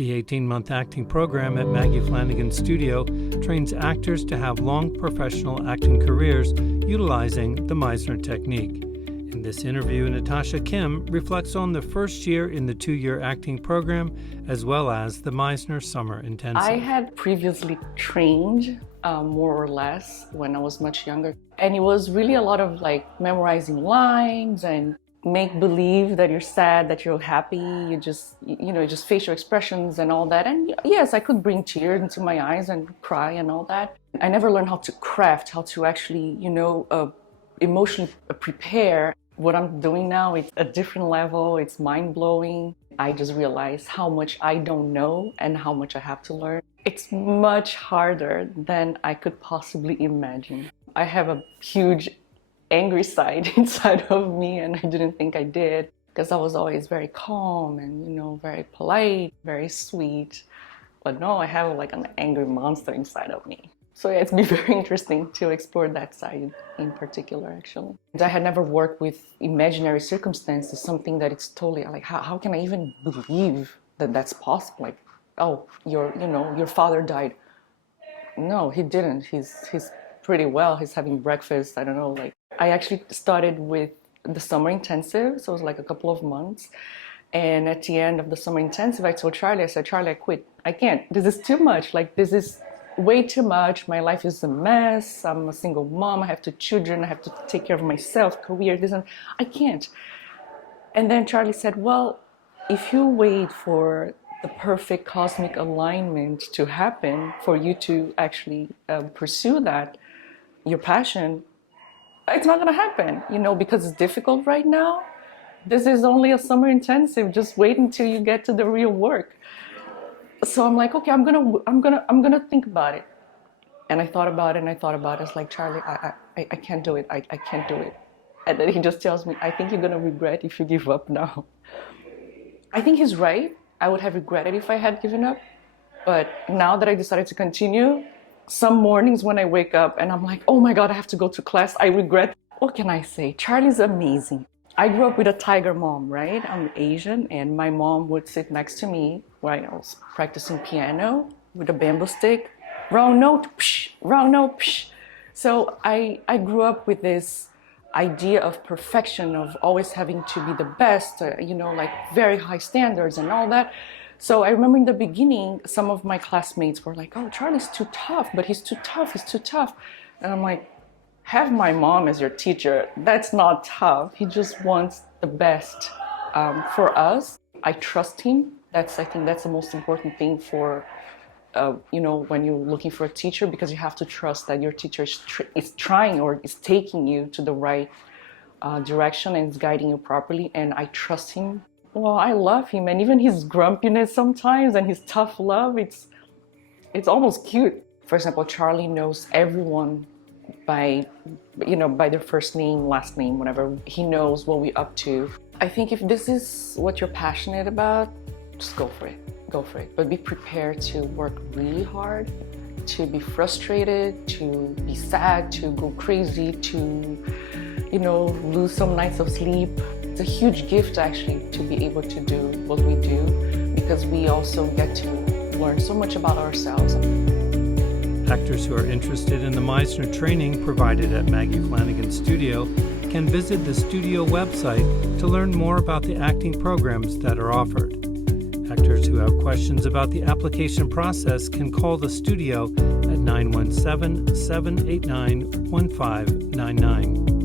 The 18-month acting program at Maggie Flanigan Studio trains actors to have long professional acting careers utilizing the Meisner Technique. In this interview, Natasha Kim reflects on the first year in the 2-year acting program, as well as the Meisner Summer Intensive. I had previously trained more or less when I was much younger. And it was really a lot of memorizing lines and make believe that you're sad, that you're happy. You just facial expressions and all that. And yes, I could bring tears into my eyes and cry and all that. I never learned how to craft, how to actually, emotionally prepare. What I'm doing now, it's a different level. It's mind-blowing. I just realized how much I don't know and how much I have to learn. It's much harder than I could possibly imagine. I have a huge angry side inside of me, and I didn't think I did, because I was always very calm and, very polite, very sweet. But no, I have an angry monster inside of me. So yeah, it's been very interesting to explore that side in particular, actually. I had never worked with imaginary circumstances, something that it's totally how can I even believe that that's possible? Oh, your father died. No, he didn't. He's pretty well. He's having breakfast. I don't know. I actually started with the summer intensive, so it was a couple of months. And at the end of the summer intensive, I told Charlie, Charlie, I quit. I can't. This is too much. This is way too much. My life is a mess. I'm a single mom. I have 2 children. I have to take care of myself, career, this and I can't. And then Charlie said, well, if you wait for the perfect cosmic alignment to happen for you to actually pursue that, your passion, it's not going to happen, because it's difficult right now. This is only a summer intensive. Just wait until you get to the real work. So I'm like, okay, I'm gonna think about it. And I thought about it and I thought about it. It's like, Charlie, I can't do it. I can't do it. And then he just tells me, I think you're gonna regret if you give up now. I think he's right. I would have regretted if I had given up. But now that I decided to continue, some mornings when I wake up and I'm like, oh my God, I have to go to class, I regret. What can I say? Charlie's amazing. I grew up with a tiger mom, right? I'm Asian, and my mom would sit next to me while I was practicing piano with a bamboo stick. Round note, psh, round note, psh. So I grew up with this idea of perfection, of always having to be the best, very high standards and all that. So I remember in the beginning, some of my classmates were like, oh, Charlie's too tough, but he's too tough, he's too tough. And I'm like, have my mom as your teacher. That's not tough. He just wants the best for us. I trust him. I think that's the most important thing for, when you're looking for a teacher, because you have to trust that your teacher is trying or is taking you to the right direction and is guiding you properly. And I trust him. Well, I love him, and even his grumpiness sometimes and his tough love, it's almost cute. For example, Charlie knows everyone by their first name, last name, whatever. He knows what we're up to. I think if this is what you're passionate about, just go for it. But be prepared to work really hard, to be frustrated, to be sad, to go crazy, to, lose some nights of sleep. It's a huge gift actually to be able to do what we do, because we also get to learn so much about ourselves. Actors who are interested in the Meisner training provided at Maggie Flanigan Studio can visit the studio website to learn more about the acting programs that are offered. Actors who have questions about the application process can call the studio at 917-789-1599.